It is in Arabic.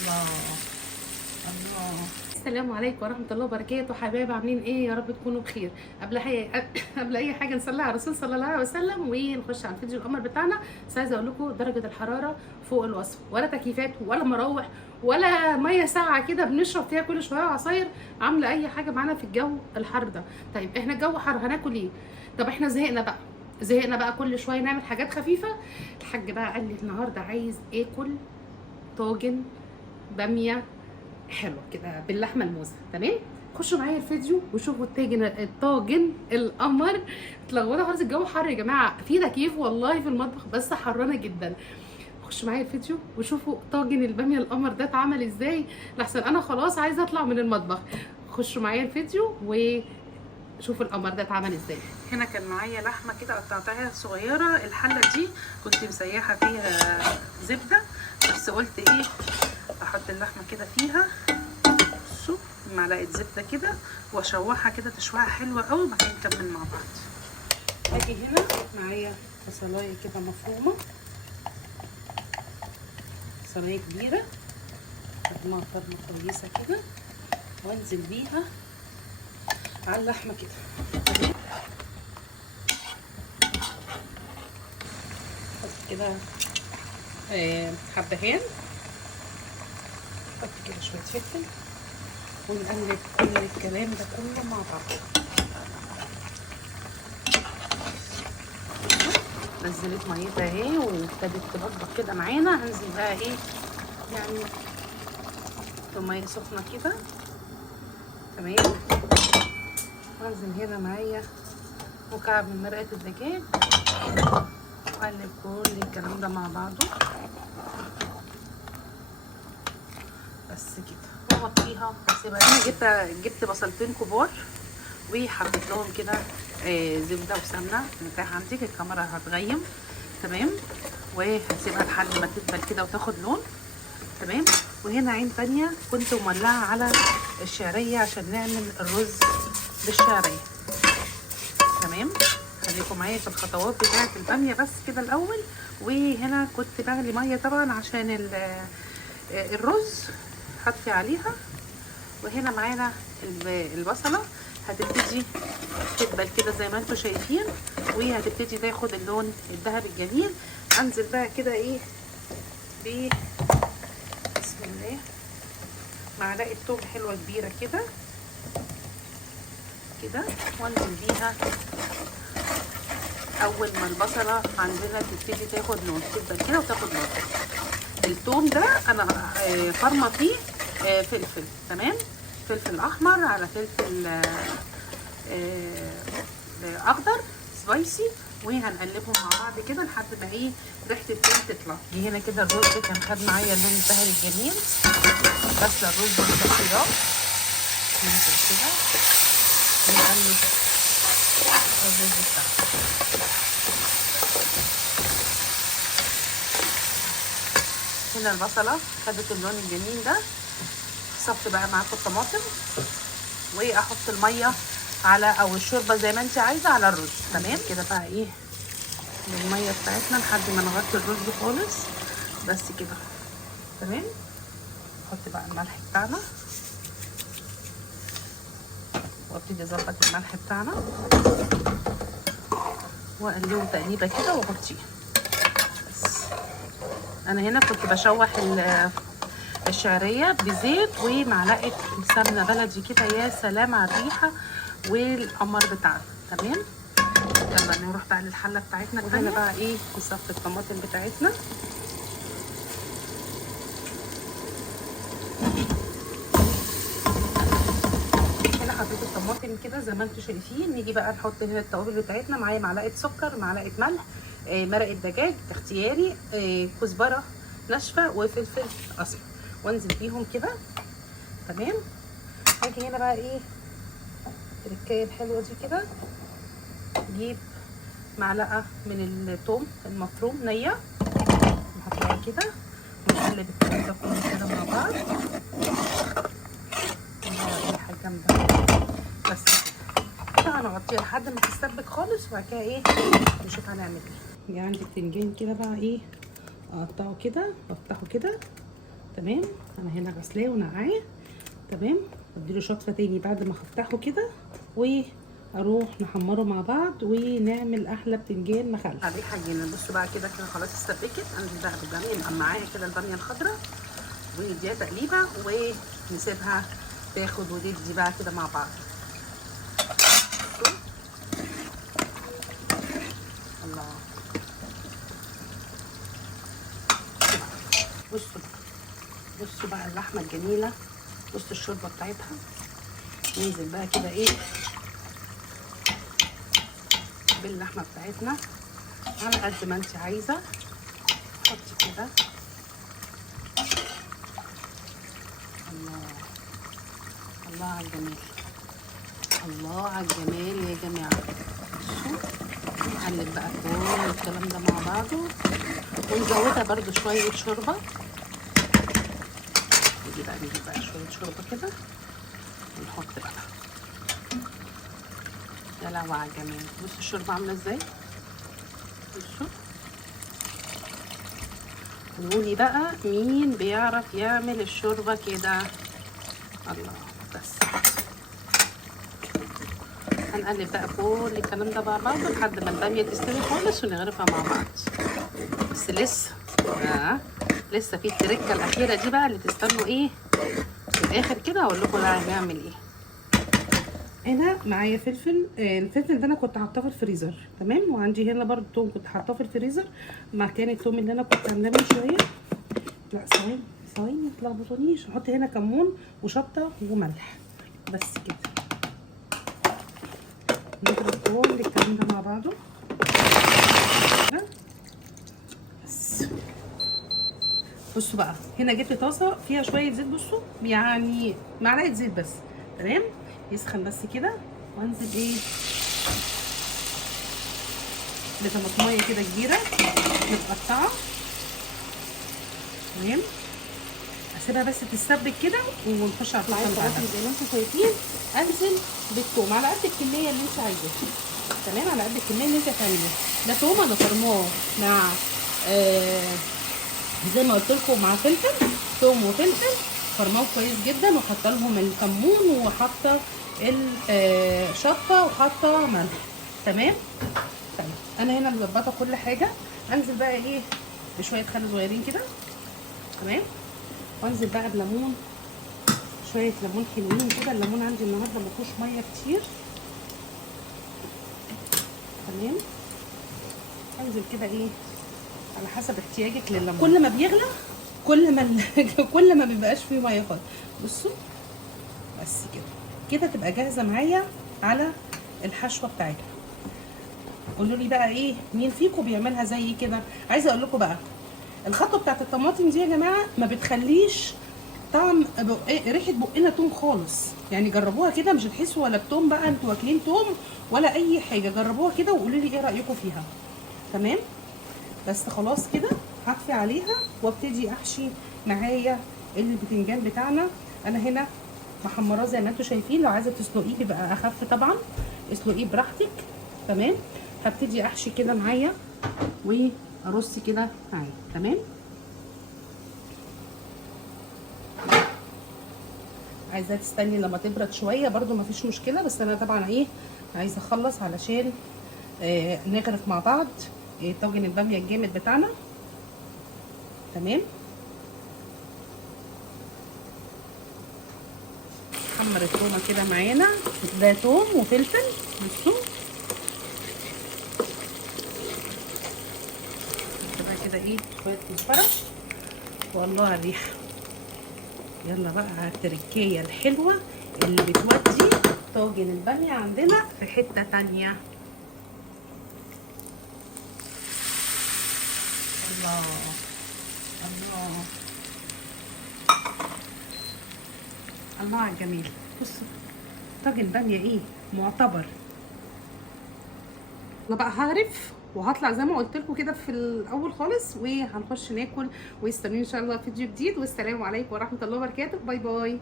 الله الله. السلام عليكم ورحمة الله وبركاته. حبايب عاملين ايه؟ يا رب تكونوا بخير. قبل اي حاجة نصلي على الرسول صلى الله عليه وسلم ونخش على الفيديو القمر بتاعنا. بس عايزة اقول لكم درجة الحرارة فوق الوصف، ولا تكييفات ولا مراوح ولا مية ساقعة كده بنشرب فيها كل شوية عصاير عاملة اي حاجة معانا في الجو الحر ده. طيب احنا الجو حر هناكل ايه؟ طب احنا زهقنا بقى كل شوية نعمل حاجات خفيفة. الحاج بقى قال لي النهارده عايز اكل طاجن بامية حلوه كده باللحمه الموزه. تمام، خشوا معايا الفيديو وشوفوا الطاجن القمر. تلخبطوا خالص، الجو حر يا جماعه، في تكييف والله في المطبخ بس حرانه جدا. خشوا معايا الفيديو وشوفوا طاجن الباميه القمر ده اتعمل ازاي، لحسن انا خلاص عايزه اطلع من المطبخ. خشوا معايا الفيديو وشوفوا القمر ده اتعمل ازاي. هنا كان معايا لحمه كده قطعتها صغيره، الحله دي كنت مسيحه فيها زبده، بس قلت ايه احط اللحمه كده فيها، بصوا معلقه زبده كده واشوحها كده تشويحه حلوه قوي، وبعدين نكمل مع بعض. اجي هنا معايا بصلايه كده مفرومه، بصلايه كبيره قطعها فرمه كويسه كده، وانزل بيها على اللحمه كده. بس كده حبهان، نحط كده شويه فلفل ونقلب كل الكلام ده كله مع بعض. نزلت ميتها اهي وابتدت تبقبق كده معانا. هنزل بقى ايه يعني بميه سخنه كده. تمام، وانزل هنا معايا مكعب من مرقه الدجاج واقلب كل الكلام ده مع بعضه بس كده واغطيها واسيبها. انا جبت بصلتين كبار وحطيت لهم كده زبده وسمنه متاح عندك، الكاميرا هتغيم. تمام، وهسيبها لحد ما تدبل كده وتاخد لون. تمام، وهنا عين تانية كنت مولعه على الشعريه عشان نعمل الرز بالشعريه. تمام، خليكم معايا في الخطوات بتاعه الباميه بس كده الاول. وهنا كنت بغلي ميه طبعا عشان الرز حطي عليها. وهنا معانا البصله هتبتدي تدبل كده زي ما انتم شايفين، وهتبتدي تاخد اللون الذهبي الجميل. انزل بقى كده ايه بسم الله معلقه توم حلوه كبيره كده كده، وانزل بيها اول ما البصله عندنا تبتدي تاخد لون، تدبل كده وتاخد لون. التوم ده انا فرمه فيه فلفل. تمام، فلفل احمر على فلفل اخضر سبايسي، وهنقلبهم مع بعض كده لحد ما ايه ريحه التوم تطلع. هنا كده الرز كان خد معايا اللون الذهبي الجميل. بس الرز بالخيار ننزل كده ونقلب الرز بتاعنا. هنا البصله خدت اللون الجميل ده. صفت بقى معاكم الطماطم واحط الميه على او الشوربه زي ما انت عايزه على الرز. تمام كده بقى ايه الميه بتاعتنا لحد ما نغطي الرز خالص بس كده. تمام، نحط بقى الملح بتاعنا وابتدي اظبط الملح بتاعنا واقلبه تقليبه كده واغطيه. بس انا هنا كنت بشوح الشعريه بزيت ومعلقه سمنه بلدي كده، يا سلام على الريحه والقمر بتاعنا. تمام، يلا نروح بقى للحله بتاعتنا. وهنا بقى ايه نصفي الطماطم بتاعتنا. هنا حطيت الطماطم كده زي ما انتم شايفين. نيجي بقى نحط هنا التوابل بتاعتنا. معايا معلقه سكر، معلقه ملح، مرقه دجاج اختياري، كزبره ناشفه وفلفل اسمر، وانزل بيهم كده. تمام، هاجي هنا بقى ايه التركايه الحلوه دي كده، نجيب معلقه من الثوم المفروم نيه نحطها كده ونقلب الكلام ده كله كده مع بعض. ريحه جامده بس كده. هنغطيها لحد ما تتسبك خالص، وبعد كده ايه نشوف هنعمل ايه. جه عندي بتنجان كده بقى ايه اقطعه كده وافتحه كده تمام. انا هنا غسلاه ونقعاه. تمام. اديله شطفه تاني بعد ما افتحه كده، واروح نحمره مع بعض ونعمل احلى بتنجان مخلل. عليه حاجين. بصوا بقى كده خلاص اتسبكت. انزل بقى بالباميه مقمعاها كده، الباميه الخضراء، ونديها تقليبه ونسيبها تاخد وتدي بقى كده مع بعض. الله. بصوا بقى اللحمه الجميله. بصوا الشوربه بتاعتها. ننزل بقى كده ايه باللحمه بتاعتنا على قد ما انت عايزه. حطي كده. الله الله على الجمال، الله على الجمال يا جماعه. بصوا نقلب بقى كل الكلام ده مع بعضه، ونزودها برده شويه شوربه. نجيب بقى شويه شوربه كده ونحط بقى. يا لهوي على الجمال. بصوا الشوربه عامله ازاي. بصوا قولولي بقى مين بيعرف يعمل الشوربه كده. الله. بس هنقلب بقى كل الكلام ده مع بعض لحد ما الباميه تستوي خالص ونغرفها مع بعض. بس لسه في التركه الاخيره دي بقى اللي تستنوا ايه في الاخر كده. هقول لكم بقى هنعمل ايه. هنا معايا فلفل. الفلفل ده انا كنت حاطاه في الفريزر. تمام. وعندي هنا برده توم كنت حاطاه في الفريزر مكان التوم اللي انا كنت عاملاه من شويه. لا ثواني ما تلخبطونيش. هحط هنا كمون وشطه وملح بس كده. نضرب كل الكلام ده مع بعضه بس. بصوا بقى هنا جبت طاسه فيها شويه زيت. بصوا يعني معلقه زيت بس. تمام. يسخن بس كده، وانزل ايه بطماطميه كده كبيره متقطعه. تمام. اسيبها بس تتسبك كده ونخش على الطبخه بتاعتنا. زي ما انتم شايفين انزل بالثوم على قد الكميه اللي انت عايزاها. تمام. على قد الكميه اللي انت هتعمليها. ده ثوم انا فرماه مع زي ما قلت لكم مع فلفل. ثوم وفلفل فرماه كويس جدا، وحاطه لهم الكمون وحاطه الشطه وحاطه ملح. تمام. طيب انا هنا مظبطه كل حاجه. انزل بقى ايه بشويه خل صغيرين كده. تمام. وانزل بقى بليمون، شويه ليمون حلوين كده. الليمون عندي النهارده ما فيهوش ميه كتير. تمام. انزل كده ايه على حسب احتياجك للليمون. كل ما بيغلى كل ما بيبقاش فيه ميه خالص. بصوا بس كده تبقى جاهزه معايا على الحشوه بتاعتها. قولوا لي بقى ايه مين فيكم بيعملها زي كده. عايزه اقول لكم بقى الخطوه بتاعت الطماطم دي يا جماعه ما بتخليش طعم ريحه بقنا توم خالص. يعني جربوها كده مش هتحسوا ولا بتوم بقى انتوا واكلين توم ولا اي حاجه. جربوها كده وقولوا لي ايه رايكم فيها. تمام. بس خلاص كده هطفي عليها وابتدي احشي معايا البتنجان بتاعنا. انا هنا محمراه زي ما انتم شايفين. لو عايزه تسلقيه بيبقى اخف طبعا، اسلقيه براحتك. تمام. هبتدي احشي كده معايا وارص كده معايا. تمام. عايزاها تستني لما تبرد شويه برده مفيش مشكله. بس انا طبعا ايه عايزه اخلص علشان نغرف مع بعض طاجن الباميه الجامد بتاعنا. تمام. حمر التومه كده معانا. ده توم وفلفل. بصوا كده ايه شويه كزبره. والله على الريحه. يلا بقى على التركيه الحلوه اللي بتودي طاجن الباميه عندنا في حته تانيه. الله الله الله على الجميل. بصوا طاجن باميه ايه معتبر. انا بقى هعرف وهطلع زي ما قلت لكم كده في الاول خالص، وهنخش ناكل. واستنوني ان شاء الله فيديو جديد. والسلام عليكم ورحمه الله وبركاته. باي باي.